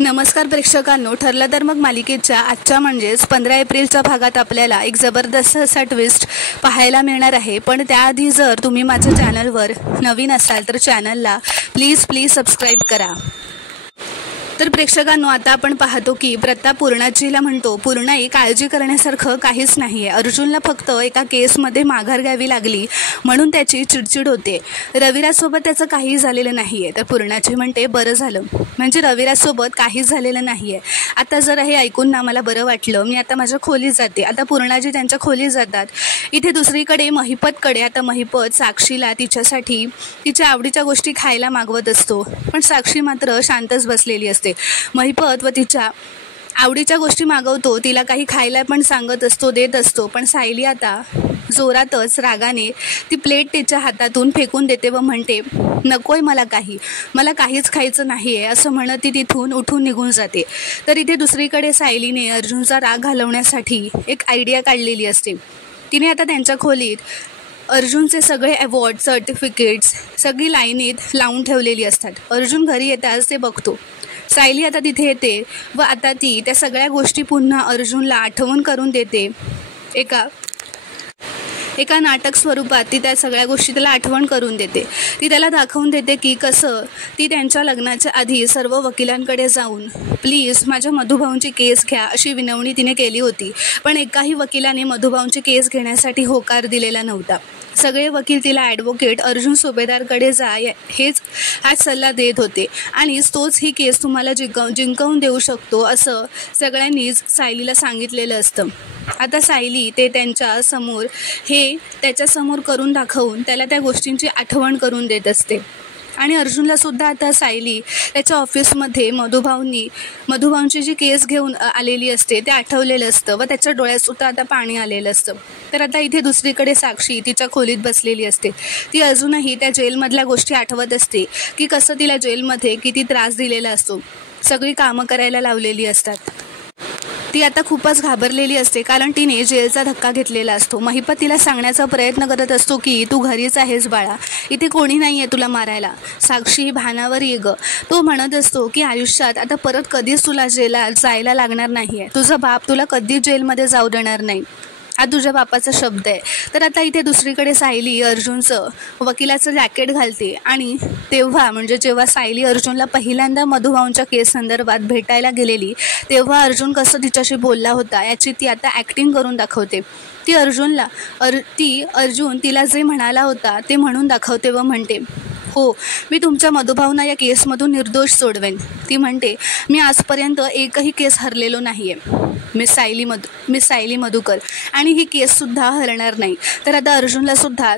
नमस्कार प्रेक्षकांनो, ठरलं तर मग मालिकेच्या आजच्या म्हणजेच 15 एप्रिलच्या भागात आपल्याला एक जबरदस्त असा ट्विस्ट पाहायला मिळणार आहे। पण त्याआधी जर तुम्ही माझ्या चॅनलवर नवीन असाल तर चॅनलला प्लीज सबस्क्राईब करा। तर प्रेक्षकांनो, आता आपण पाहतो की प्रताप पूर्णाजीला म्हणतो, पूर्णाई काळजी करण्यासारखं काहीच नाही आहे। अर्जुनला फक्त एका केसमध्ये माघार घ्यावी लागली म्हणून त्याची चिडचिड होते। रविराजसोबत त्याचं काही झालेलं नाही आहे। तर पूर्णाजी म्हणते, बरं झालं, म्हणजे रविराजसोबत काहीच झालेलं नाही आहे। आता जर हे ऐकून ना मला बरं वाटलं, मी आता माझ्या खोलीत जाते। आता पूर्णाजी त्यांच्या खोलीत जातात। इथे दुसरीकडे महिपतकडे आता महिपत साक्षीला तिच्यासाठी तिच्या आवडीच्या गोष्टी खायला मागवत असतो, पण साक्षी मात्र शांतच बसलेली असते। महिपत व तिच्या आवडीच्या गोष्टी मागवतो, तिला काही खायला पण सांगत असतो, देत असतो, पण सायली आता जोरातच रागाने ती प्लेट तिच्या हातातून फेकून देते व म्हणते, नकोय मला काहीच खायचं नाही आहे, असं म्हणत ती तिथून उठून निघून जाते। तर इथे दुसरीकडे सायलीने अर्जुनचा राग घालवण्यासाठी एक आयडिया काढलेली असते। तिने आता त्यांच्या खोलीत अर्जुनचे सगळे अवॉर्ड, सर्टिफिकेट्स सगळी लाईनीत लावून ठेवलेली असतात। अर्जुन घरी येताच ते बघतो। सायली आता तिथे येते व आता ती त्या सगळ्या गोष्टी पुन्हा अर्जुनला आठवण करून देते। एका नाटक स्वरूपात ती त्या सगळ्या गोष्टी त्याला आठवण करून देते। ती त्याला दाखवून देते की कसं ती त्यांच्या लग्नाच्या आधी सर्व वकिलांकडे जाऊन प्लीज माझ्या मधुभाऊंची केस घ्या अशी विनवणी तिने केली होती, पण एकाही वकिलाने मधुभाऊंची केस घेण्यासाठी होकार दिलेला नव्हता। सगळे वकील तिला ॲडव्होकेट अर्जुन सुभेदारकडे जा हाच सल्ला देत होते आणि तोच ही केस तुम्हाला जिंकवून देऊ शकतो असं सगळ्यांनीच सायलीला सांगितलेलं असतं। आता सायली ते त्याच्यासमोर करून दाखवून त्याला त्या गोष्टींची आठवण करून देत असते। आणि अर्जुनला सुद्धा आता सायली त्याच्या ऑफिसमध्ये मधुभाऊंची जी केस घेऊन आलेली असते ते आठवलेलं असतं व त्याच्या डोळ्यातसुद्धा आता पाणी आलेलं असतं। तर आता इथे दुसरीकडे साक्षी तिच्या खोलीत बसलेली असते। ती अजूनही त्या जेलमधल्या गोष्टी आठवत असते की कसं तिला जेलमध्ये किती त्रास दिलेला असतो, सगळी कामं करायला लावलेली असतात। ती आता खूपच घाबरलेली असते, कारण तिने जेलचा धक्का घेतलेला असतो। महिपत तिला सांगण्याचा प्रयत्न करत असतो की तू घरीच आहेस बाळा, इथे कोणी नाही आहे तुला मारायला, साक्षी भानावर ये ग। तो म्हणत असतो की आयुष्यात आता परत कधीच तुला जेलात जायला लागणार नाही आहे, तुझा बाप तुला कधीच जेलमध्ये जाऊ देणार नाही, हा तुझ्या बापाचा शब्द आहे। तर आता इथे दुसरीकडे सायली अर्जुनचं वकिलाचं जॅकेट घालते आणि जेव्हा सायली अर्जुनला पहिल्यांदा मधुभाऊंच्या केस संदर्भात भेटायला गेलेली तेव्हा अर्जुन कसं तिच्याशी बोलला होता याची ती आता ॲक्टिंग करून दाखवते। अर्जुन तिला जे म्हणाला होता ते म्हणून दाखवते व म्हणते, हो मी तुमच्या मधुभाऊंना या केसमधून निर्दोष सोडवेन। ती म्हणते, मी आजपर्यंत एकही केस हरलेलो नाही आहे, मी सायली मधुकर, आणि ही केससुद्धा हरणार नाही। तर आता अर्जुनला सुद्धा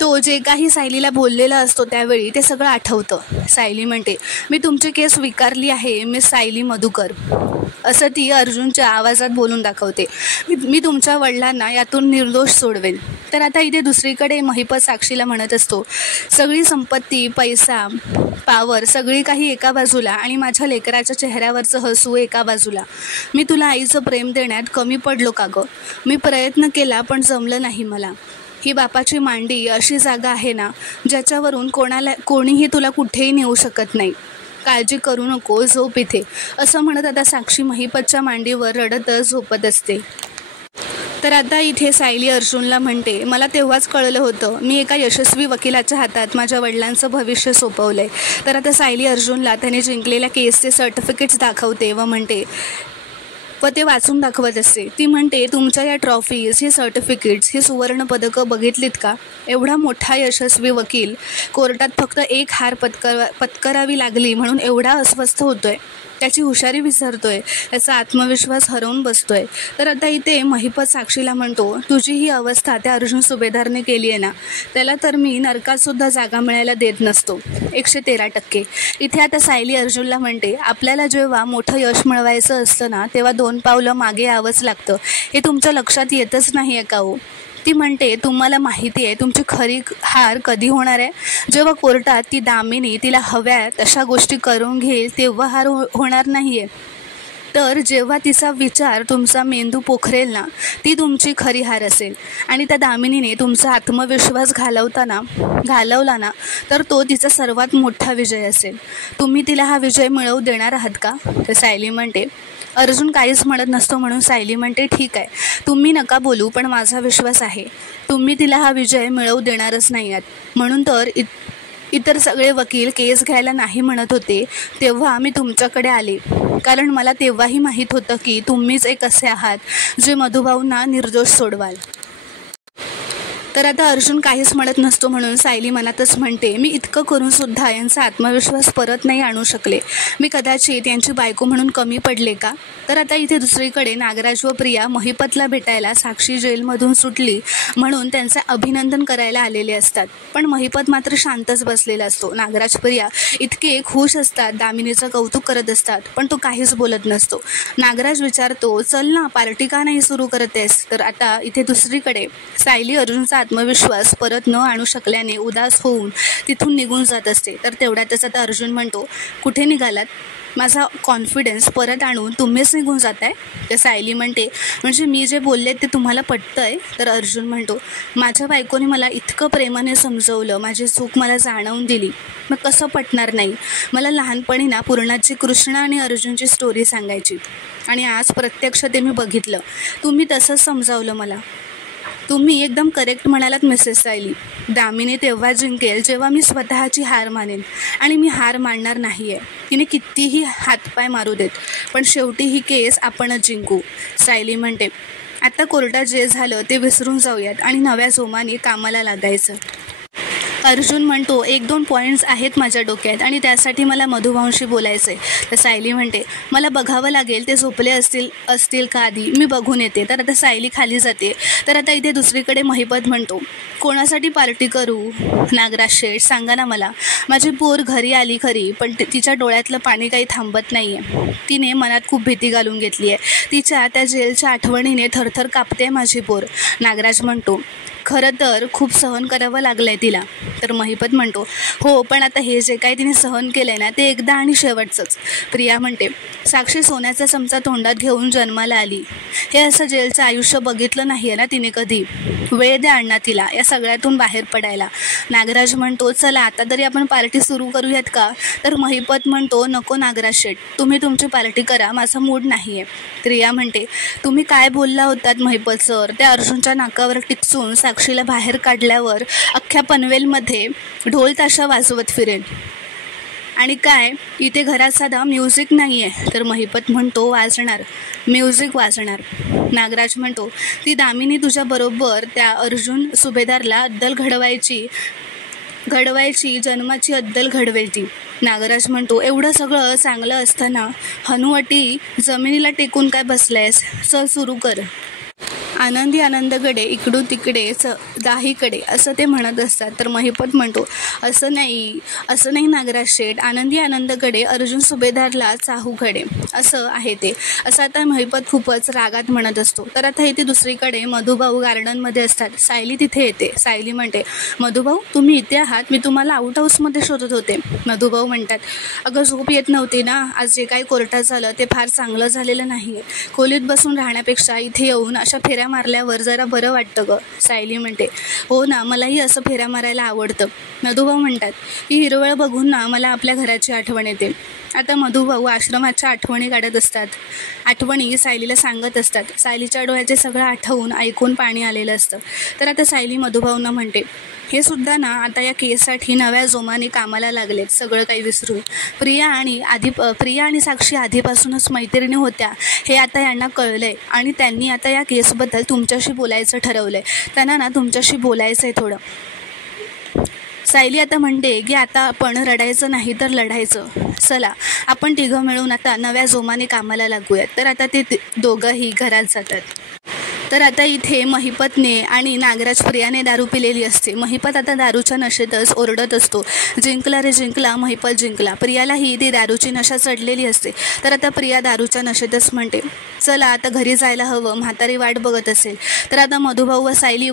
तो जे काही सायलीला बोललेला असतो त्यावेळी ते सगळं आठवतं। सायली म्हणते, मी तुमची केस स्वीकारली आहे मिस सायली मधुकर, असं ती अर्जुनच्या आवाजात बोलून दाखवते। मी तुमच्या वडिलांना यातून निर्दोष सोडवेन। तर आता इथे दुसरीकडे महिपत साक्षीला म्हणत असतो, सगळी संपत्ती, पैसा, पावर सगळी काही एका बाजूला आणि माझ्या लेकराच्या चेहऱ्यावरचं हसू एका बाजूला, मी तुला आईचं प्रेम देण्यात कमी पडलो का गं? मी प्रयत्न केला पण जमलं नाही मला। ही बापाची मांडी अशी जागा आहे ना ज्याच्यावरून कोणीही तुला कुठेही नेऊ शकत नाही, काळजी करू नको, झोप इथे, असं म्हणत आता साक्षी महिपतच्या मांडीवर रडतच झोपत असते। तर आता इथे सायली अर्जुनला म्हणते, मला तेव्हाच कळलं होतं मी एका यशस्वी वकिलाच्या हातात माझ्या वडिलांचं भविष्य सोपवलं आहे। तर आता सायली अर्जुनला त्याने जिंकलेल्या केसचे सर्टिफिकेट्स दाखवते व ते वाचून दाखवत असते। ती म्हणते, तुमच्या या ट्रॉफीज, ही सर्टिफिकेट्स, ही सुवर्णपदकं बघितलीत का? एवढा मोठा यशस्वी वकील कोर्टात फक्त एक हार पत्करावी लागली म्हणून एवढा अस्वस्थ होतोय, त्याची हुशारी विसरतोय, त्याचा आत्मविश्वास हरवून बसतोय। तर आता इथे महिपत साक्षीला म्हणतो, तुझी ही अवस्था त्या अर्जुन सुभेदारने केली आहे ना, त्याला तर मी नरकातसुद्धा जागा मिळायला देत नसतो, 113%। इथे आता सायली अर्जुनला म्हणते, आपल्याला जेव्हा मोठं यश मिळवायचं असतं ना तेव्हा 2 पावलं मागे यावंच लागतं, हे तुमच्या लक्षात येतच नाही आहे का हो? ती म्हणते, तुम्हाला माहिती आहे तुमची खरी हार कधी होणार आहे? जेव्हा कोर्टात ती दामिनी तिला हव्या तशा गोष्टी करून घेईल तेव्हा हार होणार नाही आहे। तर जेव्हा तिचा विचार तुमचा मेंदू पोखरेल ना, ती तुमची खरी हार असेल. आणि त्या दामिनीने तुमचा आत्मविश्वास घालवला ना, तर तो तिचा सर्वात मोठा विजय असेल. तुम्ही तिला हा विजय मिळवू देणार आहात का? तर सायली म्हणते. अर्जुन काहीच म्हणत नसतो म्हणून सायली म्हणते, ठीक आहे, तुम्ही नका बोलू, पण माझा विश्वास आहे तुम्ही तिला हा विजय मिळवू देणारच नाही आहात. म्हणून तर इतर सगळे वकील केस घ्यायला नाही म्हणत होते तेव्हा मी तुमच्याकडे आले, कारण मला तेव्हाही माहीत होतं की तुम्हीच एक असे आहात जे मधुभाऊंना निर्दोष सोडवाल. तर आता अर्जुन काहीच म्हणत नसतो म्हणून सायली मनातच म्हणते, मी इतकं करूनसुद्धा यांचा आत्मविश्वास परत नाही आणू शकले. मी कदाचित यांची बायको म्हणून कमी पडले का? तर आता इथे दुसरीकडे नागराज व प्रिया महिपतला भेटायला साक्षी जेलमधून सुटली म्हणून त्यांचे अभिनंदन करायला आलेले असतात. पण महिपत मात्र शांतच बसलेला असतो. नागराज प्रिया इतके खुश असतात, दामिनीचं कौतुक करत असतात, पण तो काहीच बोलत नसतो. नागराज विचारतो, चल ना, पार्टी का नाही सुरू करतेस? तर आता इथे दुसरीकडे सायली अर्जुनचा आत्मविश्वास परत न आणू शकल्याने उदास होऊन तिथून निघून जात असते. तर तेवढ्यातच आता अर्जुन म्हणतो, कुठे निघालात? माझा कॉन्फिडन्स परत आणून तुम्हीच निघून जात आहे? तर सायली म्हणते, म्हणजे मी जे बोलले ते तुम्हाला पटतं आहे? तर अर्जुन म्हणतो, माझ्या बायकोने मला इतकं प्रेमाने समजवलं, माझी चूक मला जाणवून दिली, मग कसं पटणार नाही? मला लहानपणी ना पूर्णाची कृष्ण आणि अर्जुनची स्टोरी सांगायची आणि आज प्रत्यक्ष ते मी बघितलं. तुम्ही तसंच समजावलं मला. तुम्ही एकदम करेक्ट म्हणालात मिसेस सायली. दामिनी तेव्हा जिंकेल जेव्हा मी स्वतःची हार मानेन, आणि मी हार मानणार नाही आहे. तिने कितीही हातपाय मारू देत, पण शेवटी ही केस आपणच जिंकू. सायली म्हणते, आता कोर्टात जे झालं ते विसरून जाऊयात आणि नव्या जोमाने कामाला लागायचं. अर्जुन म्हणतो, 1-2 पॉईंट्स आहेत माझ्या डोक्यात आणि त्यासाठी मला मधुभाऊंशी बोलायचं आहे. तर सायली म्हणते, मला बघावं लागेल ते झोपले असतील का आधी, मी बघून येते. तर आता सायली खाली जाते. तर आता इथे दुसरीकडे महिपत म्हणतो, कोणासाठी पार्टी करू? नागराज शेठ, सांगा ना मला. माझी पोर घरी आली खरी, पण तिच्या डोळ्यातलं पाणी काही थांबत नाही आहे. तिने मनात खूप भीती घालून घेतली आहे. तिच्या त्या जेलच्या आठवणीने थरथर कापते माझी पोर. नागराज म्हणतो, खरं तर खूप सहन करावं लागलं आहे तिला. तर महिपत म्हणतो, हो, पण आता हे जे काही तिने सहन केलं आहे ना, ते एकदा आणि शेवटचंच. प्रिया म्हणते, साक्षी सोन्याचा चमचा तोंडात घेऊन जन्माला आली. हे असं जेलचं आयुष्य बघितलं नाही आहे ना तिने कधी. वेळ द्या अण्णा तिला या सगळ्यातून बाहेर पडायला. नागराज म्हणतो, चला आता तरी आपण पार्टी सुरू करूयात का? तर महिपत म्हणतो, नको नागराज शेठ, तुम्ही तुमची पार्टी करा, माझा मूड नाही आहे. प्रिया म्हणते, तुम्ही काय बोलला होतात महिपत सर? त्या अर्जुनच्या नाकावर टिकसून साक्षीला बाहेर काढल्यावर अख्ख्या पनवेलमध्ये ढोल ताशा वाजवत फिरेल. आणि काय इथे घरात साधा म्युझिक नाही आहे? तर महिपत म्हणतो, वाजणार, म्युझिक वाजणार. नागराज म्हणतो, ती दामिनी तुझ्याबरोबर त्या अर्जुन सुभेदारला अद्दल घडवायची जन्माची अद्दल घडवेल ती. नागराज म्हणतो, एवढं सगळं चांगलं असताना हनुवटी जमिनीला टेकून काय बसलायस? चल सुरू कर. आनंदी आनंदगडे इकडून तिकडे दाहीकडे असं ते म्हणत असतात. तर महिपत म्हणतो, असं नाही नागराज शेठ, आनंदी आनंदगडे अर्जुन सुभेदारला चाहूकडे असं आहे ते. असं आता महिपत खूपच रागात म्हणत असतो. तर आता इथे दुसरीकडे मधुभाऊ गार्डनमध्ये असतात. सायली तिथे येते. सायली म्हणते, मधुभाऊ तुम्ही इथे आहात? मी तुम्हाला आउट हाऊसमध्ये शोधत होते. मधुभाऊ म्हणतात, अगं झोप येत नव्हती ना, आज जे काही कोर्टात झालं ते फार चांगलं झालेलं नाही आहे. खोलीत बसून राहण्यापेक्षा इथे येऊन अशा फेऱ्या मारल्यावर जरा बरं वाटतं गं. सायली म्हणते, हो ना, मलाही असं फेऱ्या मारायला आवडतं. मधुभाऊ म्हणतात, ही हिरवळ बघून ना मला आपल्या घराची आठवण येते. आता मधुभाऊ आश्रमाच्या आठवणी काढत असतात. आठवणी सायलीला सांगत असतात. सायलीच्या डोळ्याचे सगळं आठवून ऐकून पाणी आलेलं असतं. तर आता सायली मधुभाऊंना म्हणते, हे सुद्धा ना आता या केससाठी नव्या जोमाने कामाला लागलेत, सगळं काही विसरून. प्रिया आणि साक्षी आधीपासूनच मैत्रिणी होत्या हे आता यांना कळलंय आणि त्यांनी आता या केसबद्दल तुमच्याशी बोलायचं ठरवलंय. त्यांना ना तुमच्याशी बोलायचं आहे थोडं. सायली आता म्हणते की आता आपण रडायचं नाही तर लढायचं. चला आपण तिघं मिळून आता नव्या जोमाने कामाला लागूयात. तर आता ते दोघंही घरात जातात. तर आता इथे महिपतने आणि नागराज प्रियाने दारू पिलेली असते. महिपत आता दारूच्या नशेतच ओरडत असतो, जिंकला रे जिंकला, महिपत जिंकला. प्रियालाही ती दारूची नशा चढलेली असते. तर आता प्रिया दारूच्या नशेतच म्हणते, चला आता घरी जायला हवं, म्हातारी वाट बघत असेल. तर आता मधुभाऊ व सायली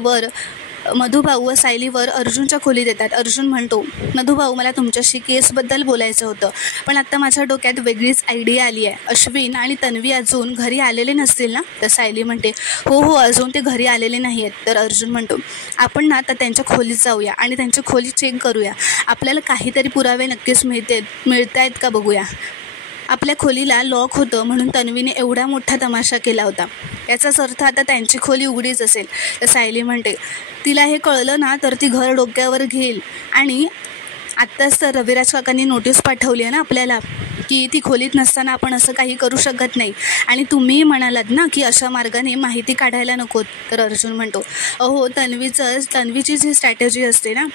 मधुभाऊ व सायलीवर अर्जुनच्या खोलीत येतात. अर्जुन म्हणतो, मधुभाऊ मला तुमच्याशी केसबद्दल बोलायचं होतं, पण आत्ता माझ्या डोक्यात वेगळीच आयडिया आली आहे. अश्विन आणि तन्वी अजून घरी आलेले नसतील ना? तर सायली म्हणते, हो अजून ते घरी आलेले नाही आहेत. तर अर्जुन म्हणतो, आपण ना आता त्यांच्या खोलीत जाऊया आणि त्यांची खोली चेक करूया. आपल्याला काहीतरी पुरावे नक्कीच मिळत आहेत का बघूया. आपल्या खोलीला लॉक होतं म्हणून तन्वीने एवढा मोठा तमाशा केला होता. याचाच अर्थ आता त्यांची खोली उघडीच असेल. तर सायली म्हणते, तिला हे कळलं ना तर ती घर डोक्यावर घेईल. आणि आत्ताच तर रविराज काकांनी नोटीस पाठवली आहे ना आपल्याला की ती खोलीत नसताना आपण असं काही करू शकत नाही. आणि तुम्ही म्हणालात ना की अशा मार्गाने माहिती काढायला नको. तर अर्जुन म्हणतो, अहो तन्वीची जी स्ट्रॅटेजी असते ना,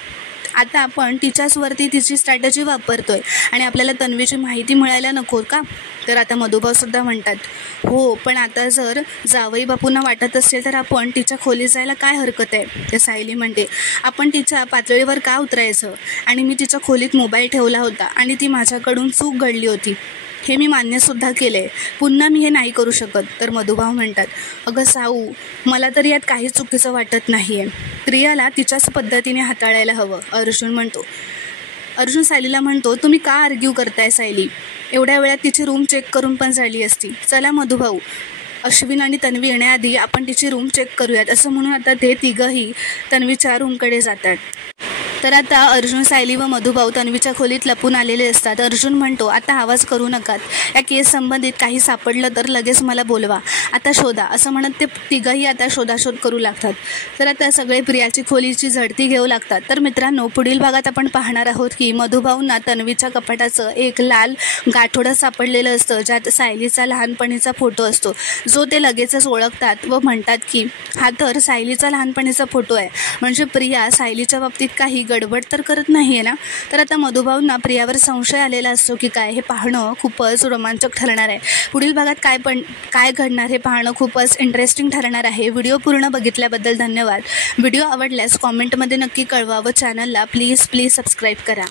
आता आपण तिच्याचवरती तिची स्ट्रॅटेजी वापरतोय आणि आपल्याला तन्वीची माहिती मिळायला नको का? तर आता मधुभाऊसुद्धा म्हणतात, हो पण आता जर जावई बापूंना वाटत असेल तर आपण तिच्या खोलीत जायला काय हरकत आहे. तर सायली म्हणते, आपण तिच्या पातळीवर का उतरायचं. आणि मी तिच्या खोलीत मोबाईल ठेवला होता आणि ती माझ्याकडून चूक घडली होती, हे मी मान्यसुद्धा केलं आहे. पुन्हा मी हे नाही करू शकत. तर मधुभाऊ म्हणतात, अगं साऊ, मला तर यात काही चुकीचं वाटत नाही आहे. प्रियाला तिच्याच पद्धतीने हाताळायला हवं. अर्जुन सायलीला म्हणतो, तुम्ही का आर्ग्यू करताय सायली? एवढ्या वेळात तिची रूम चेक करून पण झाली असती. चला मधुभाऊ, अश्विन आणि तन्वी येण्याआधी आपण तिची रूम चेक करूयात. असं म्हणून आता ते तिघंही तन्वीच्या रूमकडे जातात. तर आता अर्जुन, सायली व मधुभाऊ तन्वीच्या खोलीत लपून आलेले असतात. अर्जुन म्हणतो, आता आवाज करू नकात. या केस संबंधित काही सापडलं तर लगेच मला बोलवा. आता शोधा. असं म्हणत ते तिघंही आता शोधाशोध करू लागतात. तर आता सगळे प्रियाची खोलीची झडती घेऊ लागतात. तर मित्रांनो, पुढील भागात आपण पाहणार आहोत की मधुभाऊंना तन्वीच्या कपाटाचं एक लाल गाठोडं सापडलेलं असतं, ज्यात सायलीचा लहानपणीचा फोटो असतो, जो ते लगेचच ओळखतात व म्हणतात की हा तर सायलीचा लहानपणीचा फोटो आहे. म्हणजे प्रिया सायलीच्या बाबतीत काही गडबड तर करत नाही आहे ना. तर आता मधुभाऊंना प्रियावर संशय आलेला असतो की काय, हे पाहणं खूपच रोमांचक ठरणार आहे. पुढील भागात काय घडणार हे पाहणं खूपच इंटरेस्टिंग ठरणार आहे. व्हिडिओ पूर्ण बघितल्याबद्दल धन्यवाद. व्हिडिओ आवडल्यास कॉमेंटमध्ये नक्की कळवा व चॅनलला प्लीज सबस्क्राईब करा.